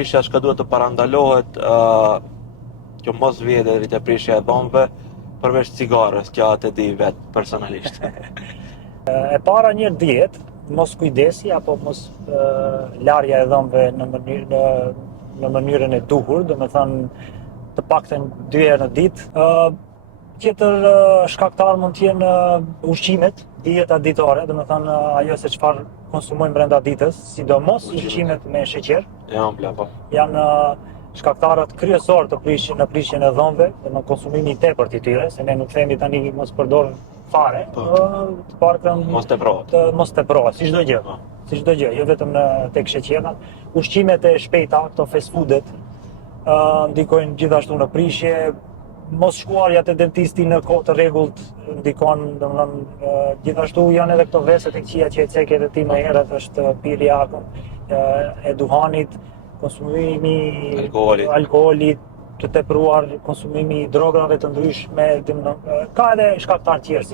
prishja çka duhet të parandalohet që mos vihet deri te prishja e dhomëve përveç cigares, kjo atë di vet personalisht. E para një dietë, mos kujdesi apo mos larja e dhomëve në mënyrën e duhur, domethënë të paktën 2 herë në ditë. Tjetër shkaktar mund të jenë ushqimet, dieta ditore, domethënë ajo se çfarë konsumojmë brenda ditës, sidomos ushqimet me sheqer. Janë shkaktarët kryesorë në prishjen e dhomëve, në konsumimin i tepërt i tyre, se ne nuk themi tani mos përdor fare, të parkën mos teprohet. Mos teprohet, si çdo gjë. Si çdo gjë, jo vetëm tek sheqerna. Ushqimet e shpejta, këto fast foodet, ndikojnë gjithashtu në prishje. Mos shkuarja te dentisti në kohë të rregullt ndikon, domethënë gjithashtu janë edhe këto vese tek qija që e cek edhe ti më herët, është pirja e duhanit, konsumimi alkoolit të tepruar, konsumimi i drogave të ndryshme, ka edhe shkaktar tjerë.